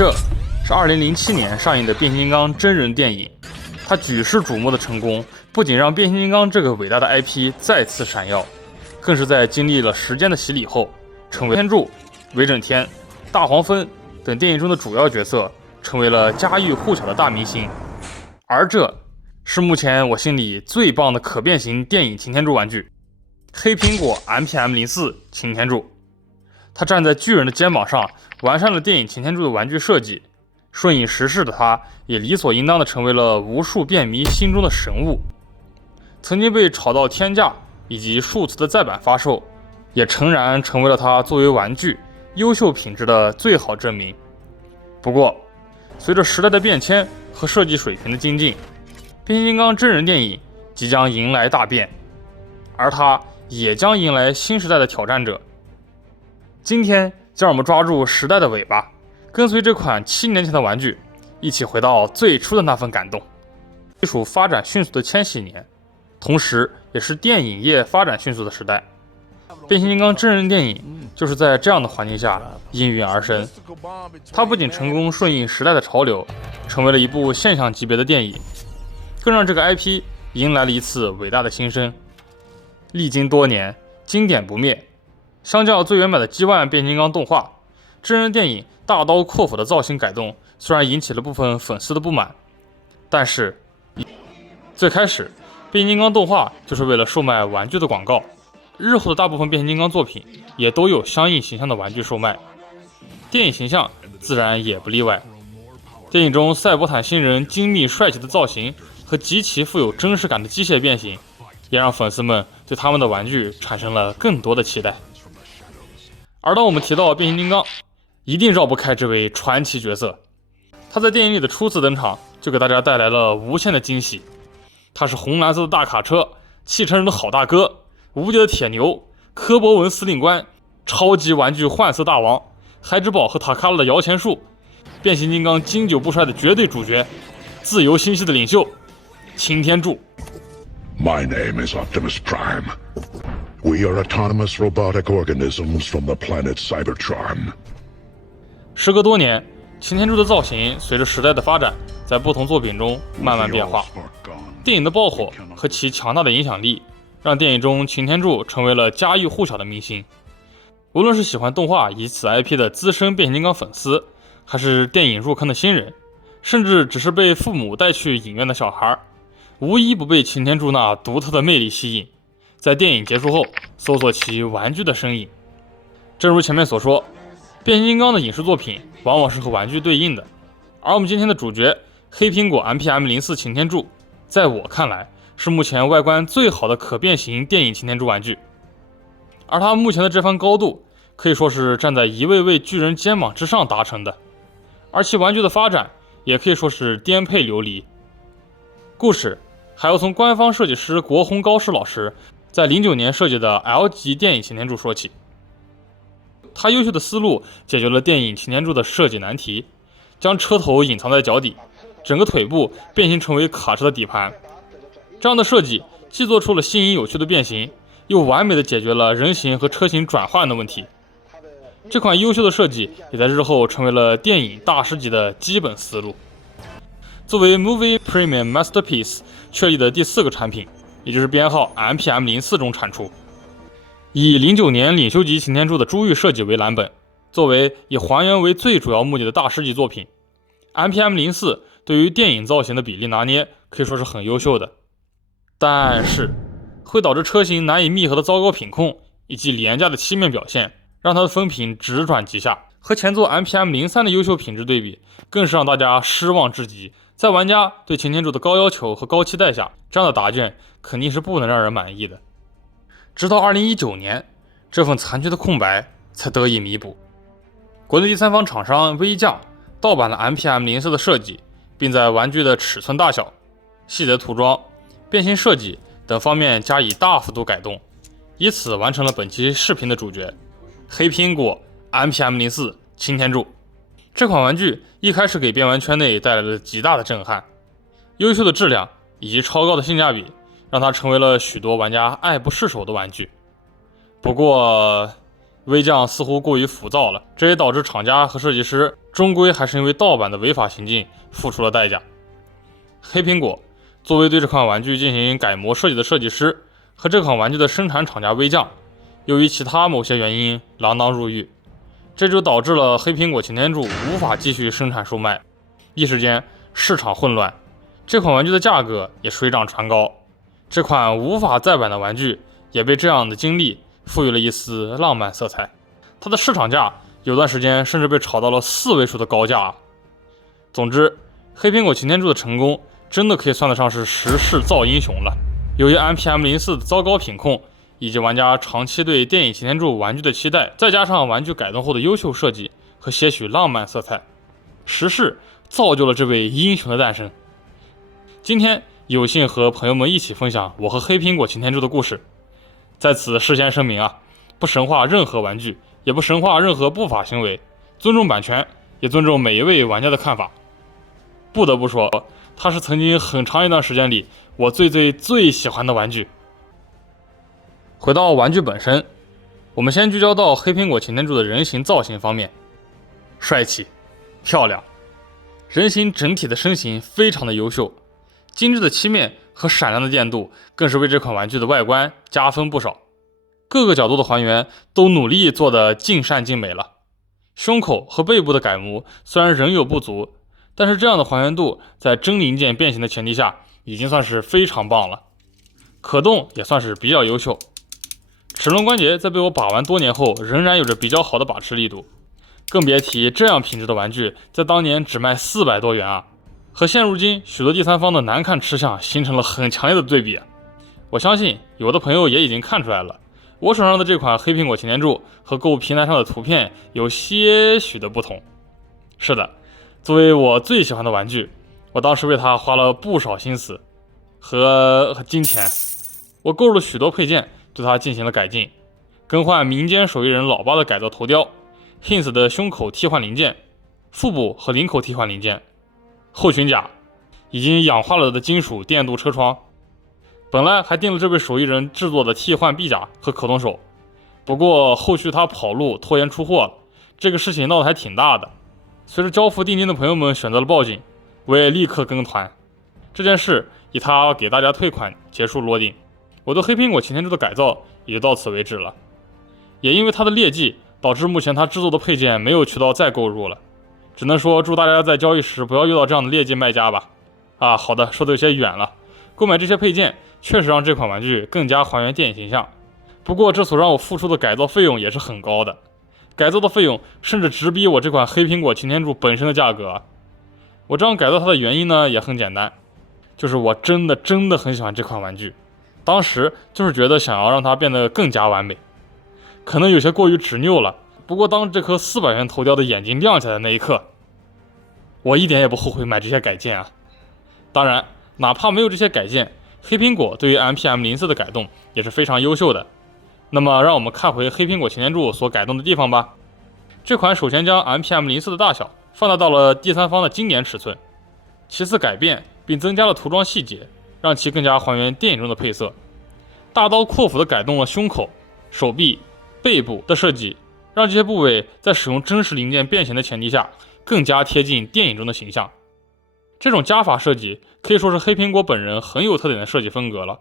这是2007年上映的变形金刚真人电影，它举世瞩目的成功，不仅让变形金刚这个伟大的 IP 再次闪耀，更是在经历了时间的洗礼后，成为天柱、威震天、大黄蜂等电影中的主要角色，成为了家喻户晓的大明星。而这是目前我心里最棒的可变形电影擎天柱玩具——黑苹果 MPM04 擎天柱。他站在巨人的肩膀上，完善了电影擎天柱的玩具设计。顺应时势的他，也理所应当地成为了无数便迷心中的神物。曾经被炒到天价以及数次的再版发售，也诚然成为了他作为玩具优秀品质的最好证明。不过，随着时代的变迁和设计水平的精进，变形金刚真人电影即将迎来大变，而它也将迎来新时代的挑战者。今天就让我们抓住时代的尾巴，跟随这款7年前的玩具，一起回到最初的那份感动。技术发展迅速的千禧年，同时也是电影业发展迅速的时代。变形金刚真人电影就是在这样的环境下应运而生。它不仅成功顺应时代的潮流，成为了一部现象级别的电影，更让这个 IP 迎来了一次伟大的新生。历经多年，经典不灭。相较最原版的 G1 变形金刚动画，真人电影大刀阔斧的造型改动虽然引起了部分粉丝的不满，但是最开始变形金刚动画就是为了售卖玩具的广告，日后的大部分变形金刚作品也都有相应形象的玩具售卖，电影形象自然也不例外。电影中赛博坦星人精密帅气的造型和极其富有真实感的机械变形，也让粉丝们对他们的玩具产生了更多的期待。而当我们提到变形金刚，一定绕不开这位传奇角色。他在电影里的初次登场就给大家带来了无限的惊喜。他是红蓝色的大卡车，汽车人的好大哥，无敌的铁牛，科博文司令官，超级玩具换色大王，孩之宝和塔卡拉的摇钱树，变形金刚经久不衰的绝对主角，自由星系的领袖擎天柱。 My name is Optimus Prime. We are autonomous robotic organisms from the planet Cybertron. 时隔多年，擎天柱的造型随着时代的发展，在不同作品中慢慢变化。电影的爆火和其强大的影响力，让电影中擎天柱成为了家喻户晓的明星。无论是喜欢动画以此 IP 的资深变形金刚粉丝，还是电影入坑的新人，甚至只是被父母带去影院的小孩，无一不被擎天柱那独特的魅力吸引，在电影结束后搜索其玩具的身影。正如前面所说，变形金刚的影视作品往往是和玩具对应的，而我们今天的主角黑苹果 MPM04 擎天柱，在我看来是目前外观最好的可变形电影擎天柱玩具。而它目前的这番高度可以说是站在一位位巨人肩膀之上达成的，而其玩具的发展也可以说是颠沛流离。故事还要从官方设计师国宏高师老师在09年设计的 L 级电影擎天柱说起。他优秀的思路解决了电影擎天柱的设计难题，将车头隐藏在脚底，整个腿部变形成为卡车的底盘。这样的设计既做出了新颖有趣的变形，又完美的解决了人形和车型转换的问题。这款优秀的设计也在日后成为了电影大师级的基本思路。作为 Movie Premium Masterpiece 确立的第4个产品，也就是编号 MPM04 中产出。以09年领袖级擎天柱的珠玉设计为蓝本，作为以还原为最主要目的的大师级作品， MPM04 对于电影造型的比例拿捏可以说是很优秀的，但是会导致车型难以密合的糟糕品控以及廉价的漆面表现，让它的风评直转急下。和前作 MPM03 的优秀品质对比，更是让大家失望至极。在玩家对擎天柱的高要求和高期待下，这样的答卷肯定是不能让人满意的。直到2019年，这份残缺的空白才得以弥补。国内第三方厂商微将盗版了 MPM04 的设计，并在玩具的尺寸大小、细节涂装、变形设计等方面加以大幅度改动，以此完成了本期视频的主角黑苹果 MPM04 擎天柱。这款玩具一开始给电玩圈内带来了极大的震撼，优秀的质量以及超高的性价比让它成为了许多玩家爱不释手的玩具。不过微将似乎过于浮躁了，这也导致厂家和设计师终归还是因为盗版的违法行径付出了代价。黑苹果作为对这款玩具进行改模设计的设计师和这款玩具的生产厂家微将，由于其他某些原因锒铛入狱，这就导致了黑苹果擎天柱无法继续生产售卖，一时间市场混乱，这款玩具的价格也水涨船高。这款无法再版的玩具也被这样的经历赋予了一丝浪漫色彩，它的市场价有段时间甚至被炒到了4位数的高价。总之，黑苹果擎天柱的成功真的可以算得上是时势造英雄了。由于 MPM04 的糟糕品控，以及玩家长期对电影擎天柱玩具的期待，再加上玩具改动后的优秀设计和些许浪漫色彩，时势造就了这位英雄的诞生。今天有幸和朋友们一起分享我和黑苹果擎天柱的故事，在此事先声明不神化任何玩具，也不神化任何不法行为，尊重版权，也尊重每一位玩家的看法。不得不说，它是曾经很长一段时间里我最喜欢的玩具。回到玩具本身，我们先聚焦到黑苹果擎天柱的人形造型方面，帅气、漂亮，人形整体的身形非常的优秀，精致的漆面和闪亮的电镀更是为这款玩具的外观加分不少。各个角度的还原都努力做得尽善尽美了。胸口和背部的改模虽然仍有不足，但是这样的还原度在真零件变形的前提下已经算是非常棒了。可动也算是比较优秀，齿轮关节在被我把玩多年后仍然有着比较好的把持力度，更别提这样品质的玩具在当年只卖400多元和现如今许多第三方的难看吃相形成了很强烈的对比。我相信有的朋友也已经看出来了，我手上的这款黑苹果擎天柱和购物平台上的图片有些许的不同。是的，作为我最喜欢的玩具，我当时为它花了不少心思和金钱，我购入了许多配件，对它进行了改进，更换民间手艺人老八的改造头雕， Hinz 的胸口替换零件，腹部和领口替换零件，后裙甲，已经氧化了的金属电镀车窗。本来还订了这位手艺人制作的替换臂甲和可动手，不过后续他跑路拖延出货了，这个事情闹得还挺大的。随着交付定金的朋友们选择了报警，我也立刻跟团，这件事以他给大家退款结束落定。我对黑苹果擎天柱的改造也就到此为止了，也因为他的劣迹导致目前他制作的配件没有渠道再购入了，只能说祝大家在交易时不要遇到这样的劣迹卖家吧。好的，说的有些远了，购买这些配件确实让这款玩具更加还原电影形象，不过这所让我付出的改造费用也是很高的，改造的费用甚至直逼我这款黑苹果擎天柱本身的价格。我这样改造它的原因呢也很简单，就是我真的很喜欢这款玩具，当时就是觉得想要让它变得更加完美，可能有些过于执拗了，不过当这颗400元头雕的眼睛亮起来的那一刻，我一点也不后悔买这些改件当然哪怕没有这些改件，黑苹果对于 MPM04 的改动也是非常优秀的。那么让我们看回黑苹果擎天柱所改动的地方吧。这款首先将 MPM04 的大小放大到了第三方的经典尺寸，其次改变并增加了涂装细节，让其更加还原电影中的配色。大刀阔斧地改动了胸口、手臂、背部的设计，让这些部位在使用真实零件变形的前提下更加贴近电影中的形象。这种加法设计可以说是黑苹果本人很有特点的设计风格了，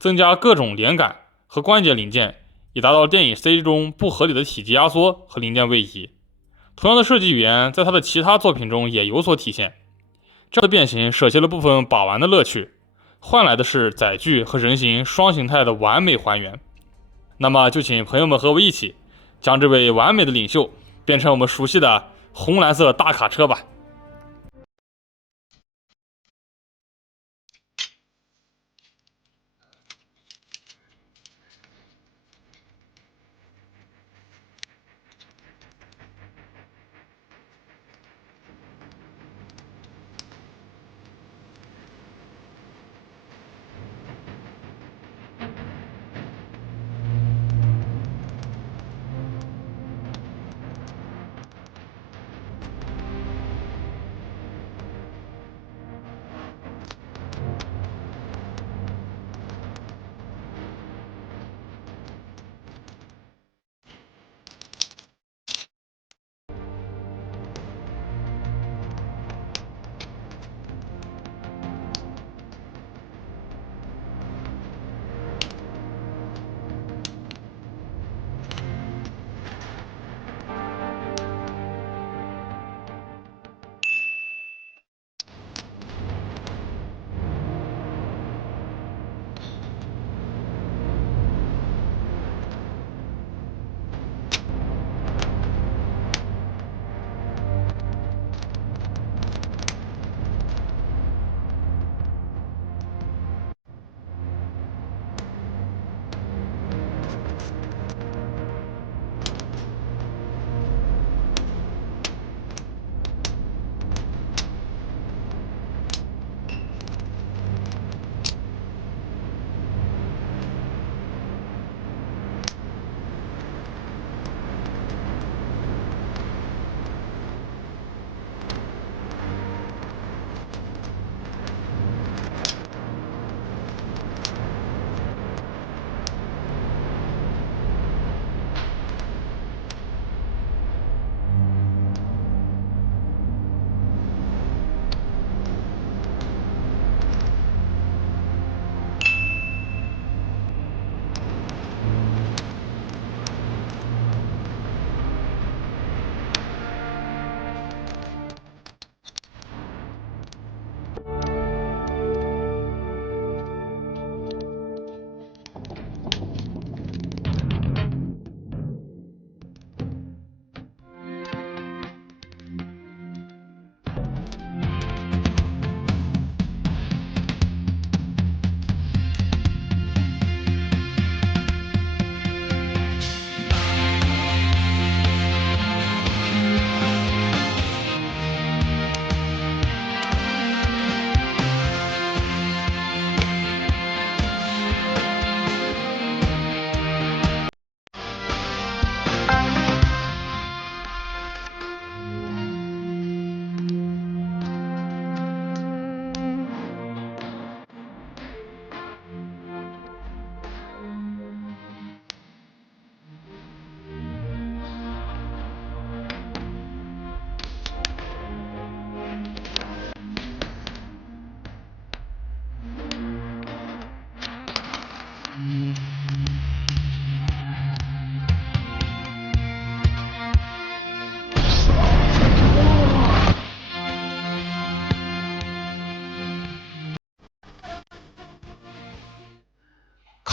增加各种连杆和关节零件，以达到电影 CG 中不合理的体积压缩和零件位移。同样的设计语言在他的其他作品中也有所体现。这样的变形舍弃了部分把玩的乐趣，换来的是载具和人形双形态的完美还原。那么就请朋友们和我一起将这位完美的领袖变成我们熟悉的红蓝色大卡车吧。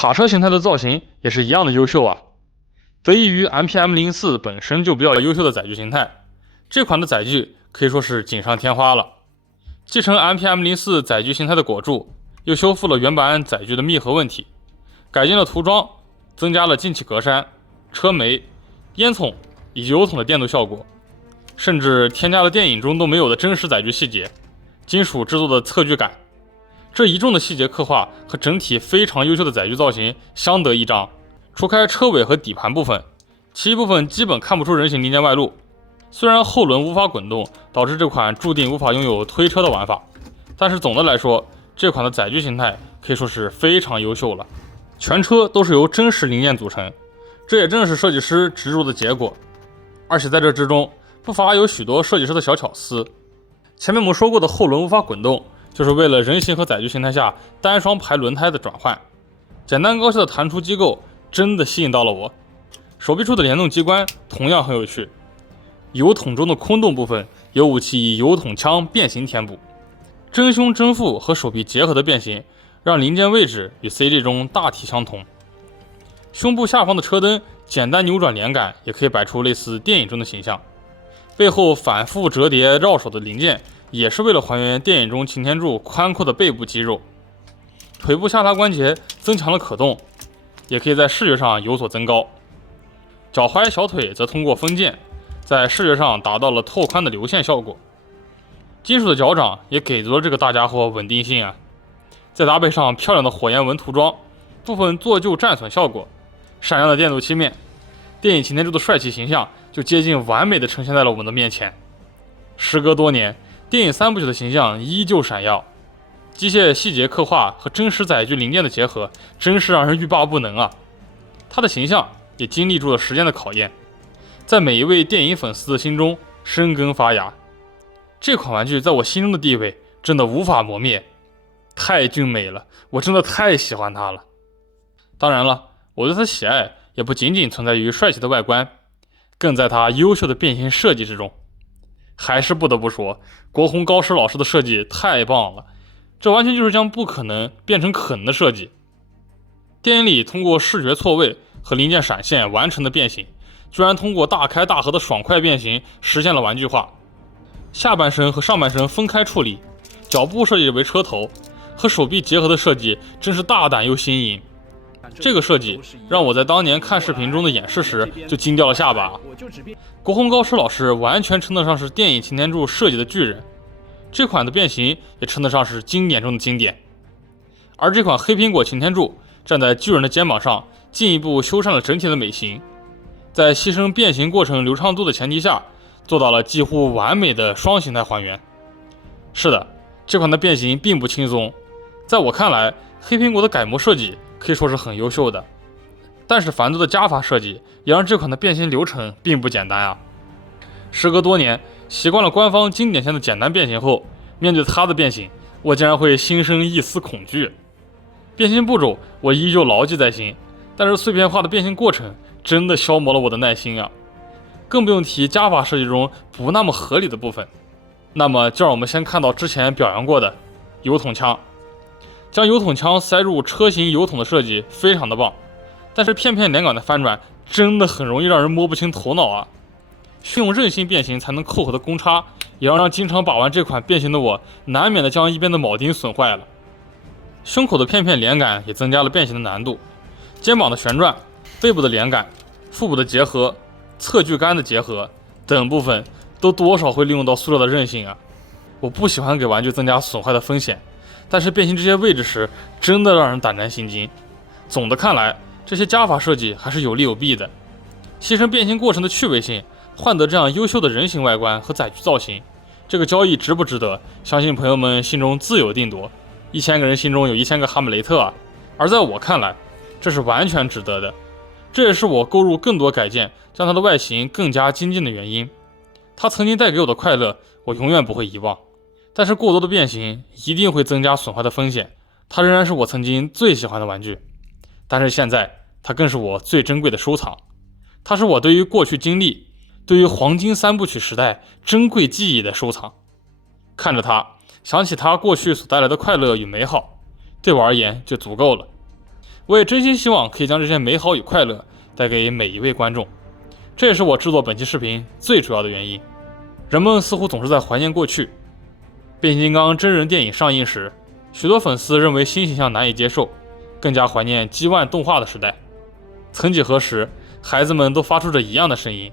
卡车形态的造型也是一样的优秀啊。得益于 MPM04 本身就比较优秀的载具形态，这款的载具可以说是锦上添花了。继承 MPM04 载具形态的果柱，又修复了原版载具的密合问题，改进了涂装，增加了进气格栅、车眉、烟囱以及油桶的电镀效果，甚至添加了电影中都没有的真实载具细节，金属制作的侧锯感。这一众的细节刻画和整体非常优秀的载具造型相得益彰。除开车尾和底盘部分，其余部分基本看不出人形零件外露。虽然后轮无法滚动，导致这款注定无法拥有推车的玩法，但是总的来说，这款的载具形态可以说是非常优秀了。全车都是由真实零件组成，这也正是设计师执着的结果。而且在这之中，不乏有许多设计师的小巧思。前面我们说过的后轮无法滚动，就是为了人形和载具形态下单双排轮胎的转换。简单高效的弹出机构真的吸引到了我。手臂处的联动机关同样很有趣，油桶中的空洞部分由武器以油桶枪变形填补，真胸真腹和手臂结合的变形让零件位置与 CG 中大体相同。胸部下方的车灯简单扭转连杆，也可以摆出类似电影中的形象。背后反复折叠绕手的零件也是为了还原电影中擎天柱宽阔的背部肌肉。腿部下拉关节增强了可动，也可以在视觉上有所增高。脚踝小腿则通过分件在视觉上达到了拓宽的流线效果。金属的脚掌也给足了这个大家伙稳定性啊。再搭配上漂亮的火焰纹涂装，部分做旧战损效果，闪亮的电镀漆面，电影擎天柱的帅气形象就接近完美的呈现在了我们的面前。时隔多年，电影3部曲的形象依旧闪耀，机械细节刻画和真实载具零件的结合真是让人欲罢不能啊。他的形象也经历住了时间的考验，在每一位电影粉丝的心中生根发芽。这款玩具在我心中的地位真的无法磨灭，太俊美了，我真的太喜欢它了。当然了，我对它的喜爱也不仅仅存在于帅气的外观，更在它优秀的变形设计之中。还是不得不说，国宏高师老师的设计太棒了，这完全就是将不可能变成可能的设计。电影里通过视觉错位和零件闪现完成的变形，居然通过大开大合的爽快变形实现了玩具化。下半身和上半身分开处理，脚部设计为车头，和手臂结合的设计真是大胆又新颖。这个设计让我在当年看视频中的演示时就惊掉了下巴。国宏高师老师完全称得上是电影擎天柱设计的巨人，这款的变形也称得上是经典中的经典。而这款黑苹果擎天柱站在巨人的肩膀上，进一步修缮了整体的美型，在牺牲变形过程流畅度的前提下，做到了几乎完美的双形态还原。是的，这款的变形并不轻松，在我看来，黑苹果的改模设计可以说是很优秀的，但是繁多的加法设计也让这款的变形流程并不简单啊。时隔多年，习惯了官方经典线的简单变形后，面对它的变形，我竟然会心生一丝恐惧。变形步骤我依旧牢记在心，但是碎片化的变形过程真的消磨了我的耐心啊，更不用提加法设计中不那么合理的部分。那么就让我们先看到之前表扬过的油桶枪。将油桶枪塞入车型油桶的设计非常的棒，但是片片连杆的翻转真的很容易让人摸不清头脑啊。需用韧性变形才能扣合的公差，也让经常把玩这款变形的我难免的将一边的铆钉损坏了。胸口的片片连杆也增加了变形的难度，肩膀的旋转、背部的连杆、腹部的结合、侧锯杆的结合等部分都多少会利用到塑料的韧性啊。我不喜欢给玩具增加损坏的风险，但是变形这些位置时真的让人胆战心惊。总的看来，这些加法设计还是有利有弊的。牺牲变形过程的趣味性，换得这样优秀的人形外观和载具造型，这个交易值不值得，相信朋友们心中自有定夺。1000个人心中有1000个哈姆雷特啊。而在我看来，这是完全值得的。这也是我购入更多改件，将它的外形更加精进的原因。它曾经带给我的快乐，我永远不会遗忘。但是过多的变形一定会增加损坏的风险，它仍然是我曾经最喜欢的玩具。但是现在，它更是我最珍贵的收藏。它是我对于过去经历，对于黄金3部曲时代珍贵记忆的收藏。看着它，想起它过去所带来的快乐与美好，对我而言就足够了。我也真心希望可以将这些美好与快乐带给每一位观众，这也是我制作本期视频最主要的原因。人们似乎总是在怀念过去，变形金刚真人电影上映时，许多粉丝认为新形象难以接受，更加怀念 G1 动画的时代。曾几何时，孩子们都发出着一样的声音。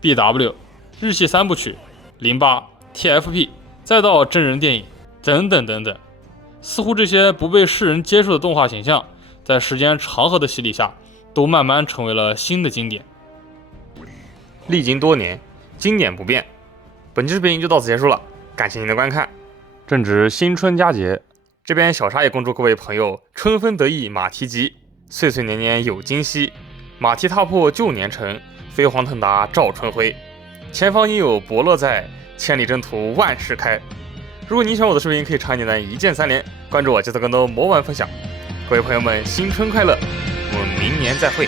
BW、日系3部曲、08、TFP， 再到真人电影等等等等，似乎这些不被世人接受的动画形象，在时间长河的洗礼下，都慢慢成为了新的经典。历经多年，经典不变。本期视频就到此结束了，感谢您的观看。正值新春佳节，这边小沙也恭祝各位朋友春风得意马蹄疾，岁岁年年有今夕，马蹄踏破旧年尘，飞黄腾达照春晖。前方应有伯乐在，千里征途万事开。如果你喜欢我的视频，可以长一点的一键3连，关注我，接着更多魔玩分享。各位朋友们，新春快乐！我们明年再会。